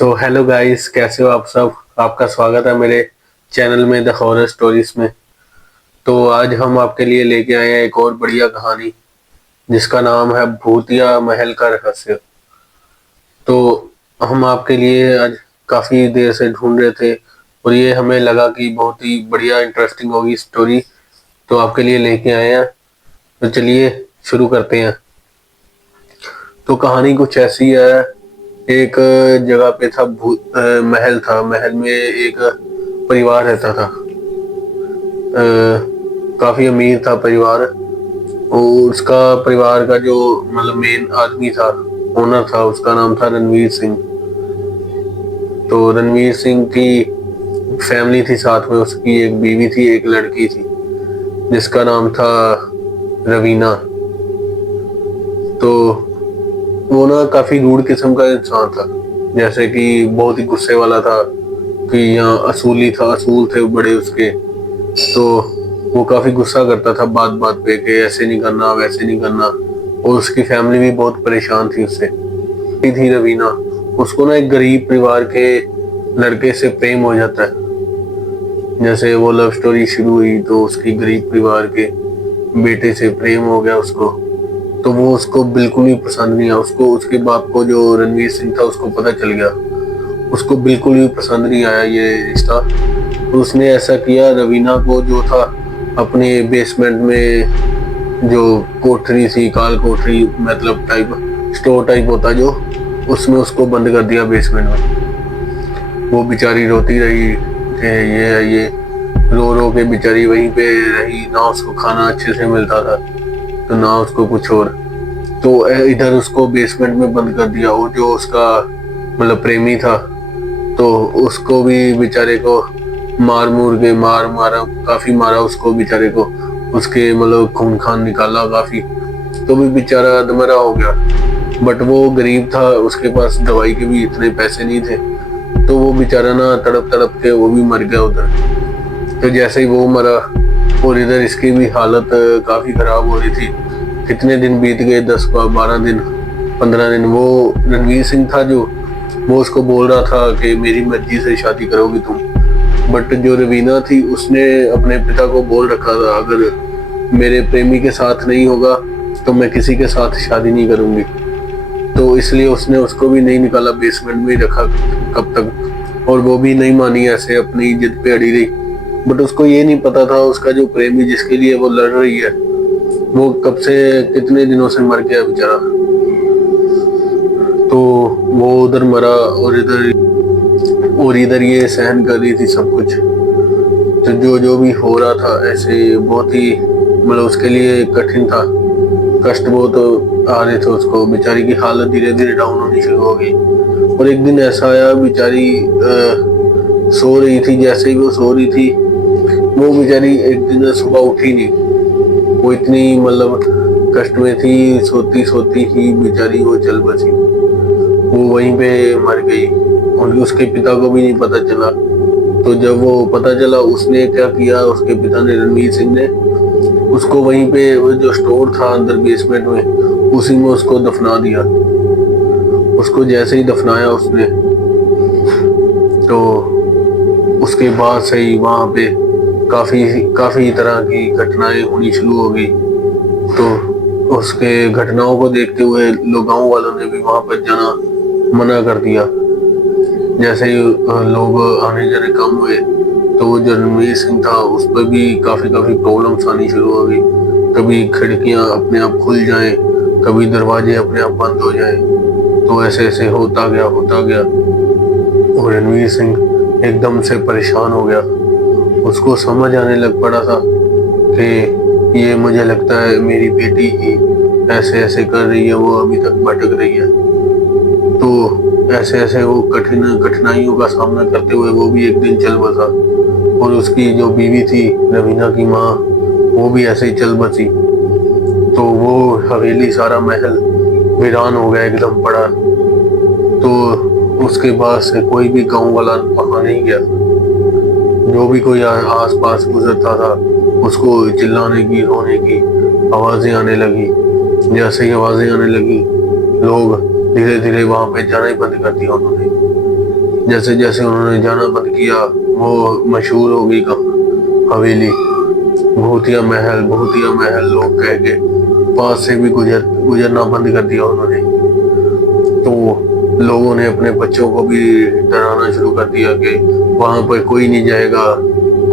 So hello guys, कैसे हो आप सब। आपका स्वागत है मेरे चैनल में द हॉरर स्टोरीज में। तो आज हम आपके लिए लेके आए हैं एक और बढ़िया कहानी जिसका नाम है भूतिया महल का रहस्य। तो हम आपके लिए आज काफ़ी देर से ढूंढ रहे थे और ये हमें लगा कि बहुत ही बढ़िया इंटरेस्टिंग होगी स्टोरी, तो आपके लिए लेके आए हैं। तो चलिए शुरू करते हैं। तो कहानी कुछ ऐसी है। एक जगह पे था महल था। महल में एक परिवार रहता था। काफी अमीर था परिवार। और उसका परिवार का जो मतलब मेन आदमी था, ओनर था, उसका नाम था रणवीर सिंह। तो रणवीर सिंह की फैमिली थी, साथ में उसकी एक बीवी थी, एक लड़की थी जिसका नाम था रवीना। तो वो ना काफी रूड किस्म का इंसान था, जैसे कि बहुत ही गुस्से वाला था कि यहाँ असूली था, असूल थे बड़े उसके। तो वो काफी गुस्सा करता था बात बात पे कि ऐसे नहीं करना, वैसे नहीं करना। और उसकी फैमिली भी बहुत परेशान थी उससे। थी रवीना, उसको ना एक गरीब परिवार के लड़के से प्रेम हो जाता है। जैसे वो लव स्टोरी शुरू हुई तो उसकी गरीब परिवार के बेटे से प्रेम हो गया उसको। तो वो उसको बिल्कुल ही पसंद नहीं आया। उसको उसके बाप को, जो रणवीर सिंह था, उसको पता चल गया। उसको बिल्कुल भी पसंद नहीं आया ये रिश्ता। तो उसने ऐसा किया, रवीना को जो था अपने बेसमेंट में जो कोठरी थी, काल कोठरी मतलब टाइप स्टोर टाइप होता जो, उसमें उसको बंद कर दिया बेसमेंट में। वो बेचारी रोती रही कि ये रो रो के बेचारी वहीं पे रही। ना उसको खाना अच्छे से मिलता था तो ना उसको कुछ और। तो इधर उसको बेसमेंट में बंद कर दिया। और जो उसका मतलब प्रेमी था, तो उसको भी बेचारे को मारा, काफी मारा उसको बेचारे को। उसके मतलब खून खान निकाला काफी। तो भी बेचारा अधमरा हो गया। बट वो गरीब था, उसके पास दवाई के भी इतने पैसे नहीं थे। तो वो बेचारा ना तड़प तड़प के वो भी मर गया उधर। तो जैसे ही वो मरा और इधर इसकी भी हालत काफी खराब हो रही थी। कितने दिन बीत गए, 10-12 दिन, 15 दिन। वो रणवीर सिंह था जो, वो उसको बोल रहा था कि मेरी मर्जी से शादी करोगी तुम। बट जो रवीना थी उसने अपने पिता को बोल रखा था, अगर मेरे प्रेमी के साथ नहीं होगा तो मैं किसी के साथ शादी नहीं करूंगी। तो इसलिए उसने उसको भी नहीं निकाला, बेसमेंट में ही रखा कब तक। और वो भी नहीं मानी, ऐसे अपनी जिद पे अड़ी रही। बट उसको ये नहीं पता था उसका जो प्रेमी जिसके लिए वो लड़ रही है, वो कब से कितने दिनों से मर गया बेचारा। तो वो उधर मरा और इधर ये सहन कर रही थी सब कुछ। तो जो जो भी हो रहा था ऐसे बहुत ही मतलब उसके लिए कठिन था। कष्ट बहुत आ रहे थे उसको। बेचारी की हालत धीरे धीरे डाउन होनी शुरू हो गई। और एक दिन ऐसा आया, बेचारी सो रही थी। जैसे ही वो सो रही थी, वो बेचारी एक दिन सुबह उठी नहीं। वो इतनी मतलब कष्ट में थी, सोती सोती ही बेचारी वो चल बसी। वो वहीं पे मर गई और उसके पिता को भी नहीं पता चला। तो जब वो पता चला, उसने क्या किया, उसके पिता ने, रणवीर सिंह ने, उसको वहीं पे वो जो स्टोर था अंदर बेसमेंट में, उसी में उसको दफना दिया। उसको जैसे ही दफनाया उसने, तो उसके बाद से ही वहां पे काफी काफी तरह की घटनाएं होनी शुरू हो गई। तो उसके घटनाओं को देखते हुए लोग, गांव वालों ने भी वहां पर जाना मना कर दिया। जैसे ही लोग आने जाने कम हुए, तो वो जो रणवीर सिंह था उस पर भी काफी काफी प्रॉब्लम्स आनी शुरू हो गई। कभी खिड़कियां अपने आप खुल जाएं, कभी दरवाजे अपने आप बंद हो जाएं। तो ऐसे ऐसे होता गया। और रणवीर सिंह एकदम से परेशान हो गया। उसको समझ आने लग पड़ा था कि ये मुझे लगता है मेरी बेटी ही ऐसे ऐसे कर रही है, वो अभी तक भटक रही है। तो ऐसे ऐसे वो कठिनाइयों का सामना करते हुए वो भी एक दिन चल बसा। और उसकी जो बीवी थी, रवीना की माँ, वो भी ऐसे ही चल बसी। तो वो हवेली, सारा महल वीरान हो गया, एकदम पड़ा। तो उसके बाद से कोई भी गांव वाला वहां नहीं गया। जो भी कोई आस पास गुजरता था, उसको चिल्लाने की, रोने की आवाजें आने लगी। जैसे ही आवाजें आने लगी, लोग धीरे धीरे वहां पे जाना ही बंद कर दिया उन्होंने। जैसे जैसे उन्होंने जाना बंद किया वो मशहूर हो गई हवेली। भूतिया महल लोग कह के पास से भी गुजरना बंद कर दिया उन्होंने। तो लोगों ने अपने बच्चों को भी डराना शुरू कर दिया कि वहां पर कोई नहीं जाएगा,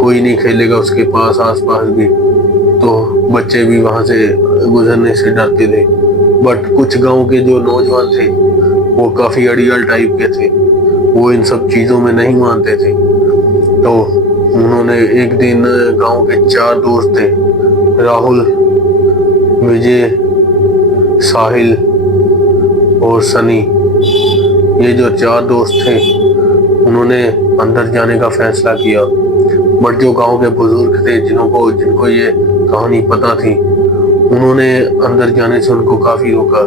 कोई नहीं खेलेगा उसके पास आसपास भी। तो बच्चे भी वहां से गुजरने से डरते थे। बट कुछ गांव के जो नौजवान थे वो काफी अड़ियल टाइप के थे, वो इन सब चीजों में नहीं मानते थे। तो उन्होंने एक दिन गांव के 4 दोस्त थे, राहुल, विजय, साहिल और सनी, ये जो 4 दोस्त थे उन्होंने अंदर जाने का फैसला किया। बट जो गांव के बुजुर्ग थे जिनको ये कहानी पता थी, उन्होंने अंदर जाने से उनको काफी रोका।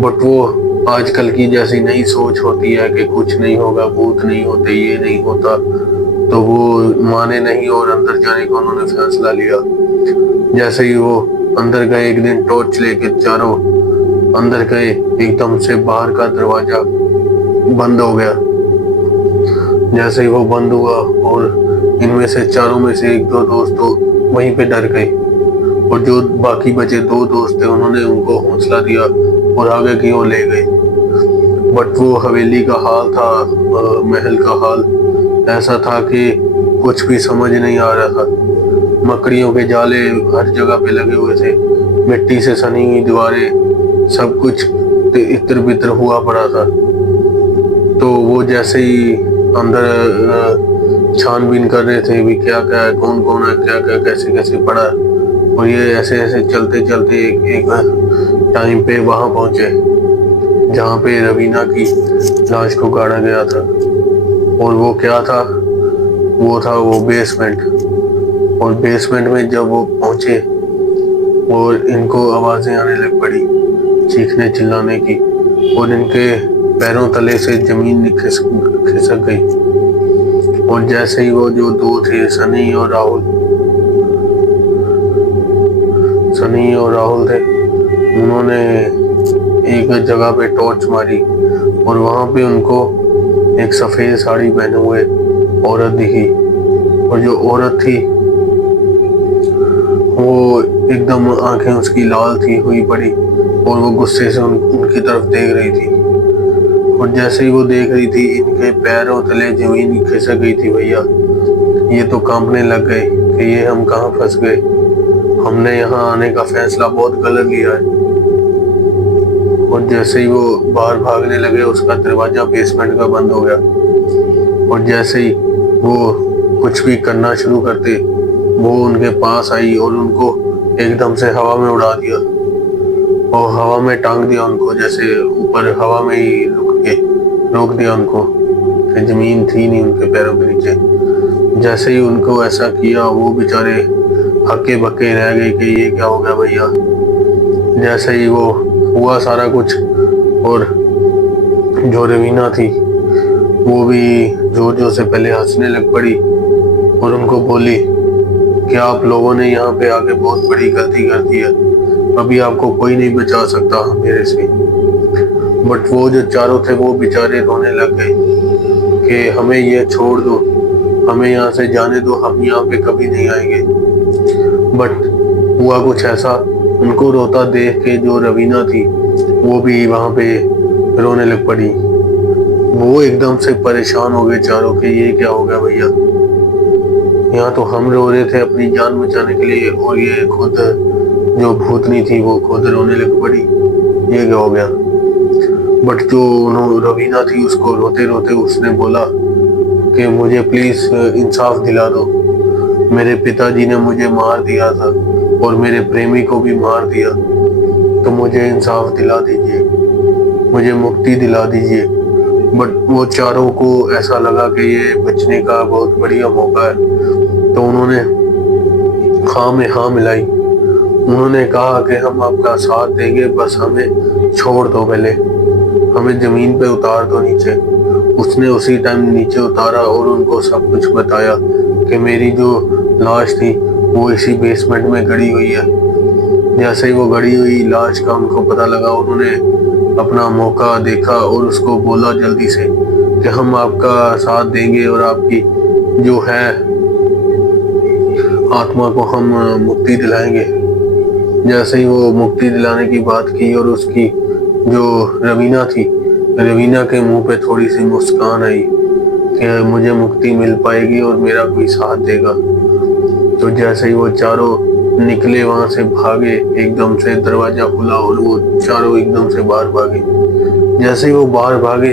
बट वो आजकल की जैसी नई सोच होती है कि कुछ नहीं होगा, भूत नहीं होते, ये नहीं होता, तो वो माने नहीं और अंदर जाने का उन्होंने फैसला लिया। जैसे ही वो अंदर गए, एक दिन टॉर्च लेके चारों अंदर गए, एकदम से बाहर का दरवाजा बंद हो गया। जैसे ही वो बंद हुआ और इनमें से चारों में से 1-2 दोस्त तो वहीं पे डर गए, और जो बाकी बचे 2 दोस्त थे उन्होंने उनको हौसला दिया और आगे की ओर ले गए। बट वो हवेली का हाल था, महल का हाल ऐसा था कि कुछ भी समझ नहीं आ रहा था। मकड़ियों के जाले हर जगह पे लगे हुए थे, मिट्टी से सनी हुई दीवारें, सब कुछ इतर बितर हुआ पड़ा था। तो वो जैसे ही अंदर छानबीन कर रहे थे भी क्या क्या है, कौन कौन है, क्या क्या कैसे कैसे पड़ा, और ये ऐसे ऐसे चलते चलते एक टाइम पे वहां पहुंचे जहाँ पे रवीना की लाश को गाड़ा गया था। और वो क्या था, वो बेसमेंट। और बेसमेंट में जब वो पहुंचे और इनको आवाजें आने लग पड़ी, चीखने चिल्लाने की, और इनके पैरों तले से जमीन खिसक गई। और जैसे ही वो जो 2 थे, सनी और राहुल थे, उन्होंने एक जगह पे टॉर्च मारी और वहां पे उनको एक सफेद साड़ी पहने हुए औरत दिखी। और जो औरत थी वो एकदम आंखें उसकी लाल थी हुई पड़ी, और वो गुस्से से उनकी तरफ देख रही थी। और जैसे ही वो देख रही थी, इनके पैरों तले जमीन खिसक गई थी भैया। ये तो कांपने लग गए कि ये हम कहाँ फंस गए, हमने यहाँ आने का फैसला बहुत गलत लिया है। और जैसे ही वो बाहर भागने लगे, उसका दरवाजा बेसमेंट का बंद हो गया। और जैसे ही वो कुछ भी करना शुरू करते, वो उनके पास आई और उनको एकदम से हवा में उड़ा दिया और हवा में टांग दिया उनको, जैसे ऊपर हवा में ही रोक दिया उनको कि जमीन थी नहीं उनके पैरों के नीचे। जैसे ही उनको ऐसा किया, वो बेचारे हक्के बक्के रह गए कि ये क्या हो गया भैया। जैसे ही वो हुआ सारा कुछ, और जो रवीना थी वो भी जोर जोर से पहले हंसने लग पड़ी और उनको बोली कि आप लोगों ने यहाँ पे आके बहुत बड़ी गलती कर दी है, अभी आपको कोई नहीं बचा सकता मेरे से। बट वो जो चारों थे वो बेचारे रोने लग गए कि हमें ये छोड़ दो, हमें यहाँ से जाने दो, हम यहाँ पे कभी नहीं आएंगे। बट हुआ कुछ ऐसा, उनको रोता देख के जो रवीना थी वो भी वहां पे रोने लग पड़ी। वो एकदम से परेशान हो गए चारों के, ये क्या हो गया भैया, यहाँ तो हम रो रहे थे अपनी जान बचाने के लिए, और ये खुद जो भूतनी थी वो खुद रोने लग पड़ी, ये क्या हो गया। बट जो रवीना थी उसको रोते रोते उसने बोला कि मुझे प्लीज इंसाफ दिला दो, मेरे पिताजी ने मुझे मार दिया था और मेरे प्रेमी को भी मार दिया, तो मुझे इंसाफ दिला दीजिए, मुझे मुक्ति दिला दीजिए। बट वो चारों को ऐसा लगा कि ये बचने का बहुत बढ़िया मौका है, तो उन्होंने हाँ में हाँ मिलाई। उन्होंने कहा कि हम आपका साथ देंगे, बस हमें छोड़ दो, पहले हमें जमीन पे उतार दो नीचे। उसने उसी टाइम नीचे उतारा और उनको सब कुछ बताया कि मेरी जो लाश थी वो इसी बेसमेंट में गड़ी हुई है। जैसे ही वो गड़ी हुई लाश का उनको पता लगा, उन्होंने अपना मौका देखा और उसको बोला जल्दी से कि हम आपका साथ देंगे और आपकी जो है आत्मा को हम मुक्ति दिलाएंगे। जैसे ही वो मुक्ति दिलाने की बात की और उसकी जो रवीना थी, रवीना के मुंह पे थोड़ी सी मुस्कान आई कि मुझे मुक्ति मिल पाएगी और मेरा कोई साथ देगा। तो जैसे ही वो चारों निकले वहां से भागे, एकदम से दरवाजा खुला और वो चारों एकदम से बाहर भागे। जैसे ही वो बाहर भागे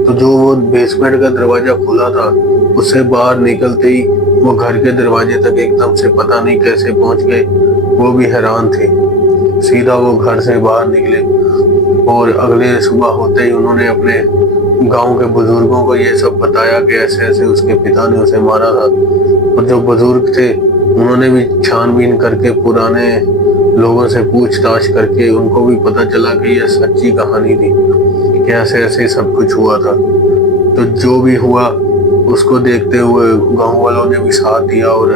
तो जो वो बेसमेंट का दरवाजा खुला था उससे बाहर निकलते ही वो घर के दरवाजे तक एकदम से पता नहीं कैसे पहुंच गए। वो भी हैरान थे। सीधा वो घर से बाहर निकले और अगले सुबह होते ही उन्होंने अपने गांव के बुजुर्गों को ये सब बताया कि ऐसे ऐसे उसके पिता ने उसे मारा था। और जो बुजुर्ग थे उन्होंने भी छानबीन करके पुराने लोगों से पूछताछ करके उनको भी पता चला कि यह सच्ची कहानी थी कि ऐसे ऐसे सब कुछ हुआ था। तो जो भी हुआ उसको देखते हुए गांव वालों ने भी साथ दिया और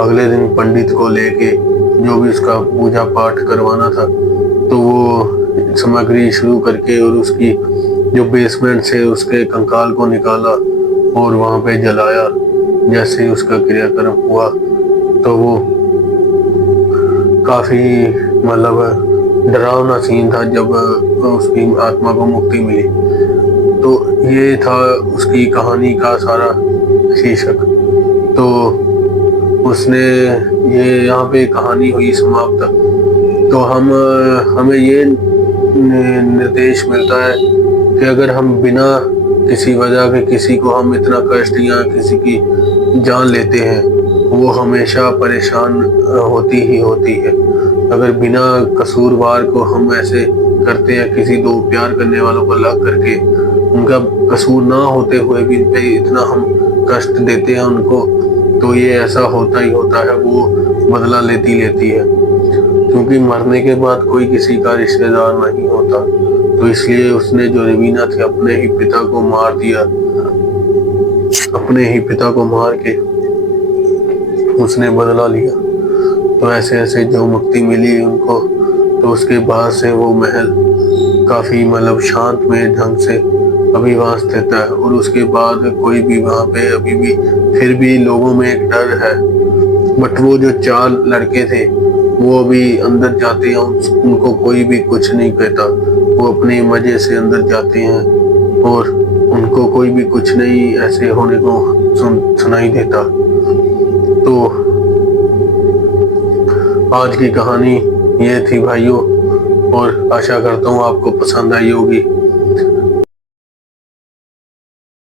अगले दिन पंडित को लेके जो भी उसका पूजा पाठ करवाना था तो वो सामग्री शुरू करके और उसकी जो बेसमेंट से उसके कंकाल को निकाला और वहां पे जलाया। जैसे ही उसका क्रियाक्रम हुआ तो वो काफी मतलब डरावना सीन था जब उसकी आत्मा को मुक्ति मिली। तो ये था उसकी कहानी का सारा शीर्षक। तो उसने ये यहाँ पे कहानी हुई समाप्त। तो हमें ये निर्देश मिलता है कि अगर हम बिना किसी वजह के किसी को हम इतना कष्ट या किसी की जान लेते हैं वो हमेशा परेशान होती ही होती है। अगर बिना कसूरवार को हम ऐसे करते हैं, किसी दो प्यार करने वालों को लग करके उनका कसूर ना होते हुए भी पे इतना हम कष्ट देते हैं उनको, तो ये ऐसा होता ही होता है, वो बदला लेती है। क्योंकि मरने के बाद कोई किसी का रिश्तेदार नहीं होता। तो इसलिए उसने जो रवीना थी अपने ही पिता को मार दिया। अपने ही पिता को मार के उसने बदला लिया। तो ऐसे ऐसे जो मुक्ति मिली उनको, तो उसके बाद से वो महल काफी मतलब शांतमय ढंग से अभी वहां स्थित है। और उसके बाद कोई भी वहां पे अभी भी फिर भी लोगों में एक डर है। बट वो जो 4 लड़के थे वो अभी अंदर जाते हैं, उनको कोई भी कुछ नहीं कहता। वो अपने मजे से अंदर जाते हैं और उनको कोई भी कुछ नहीं ऐसे होने को सुनाई देता। तो आज की कहानी ये थी भाइयों, और आशा करता हूँ आपको पसंद आई होगी।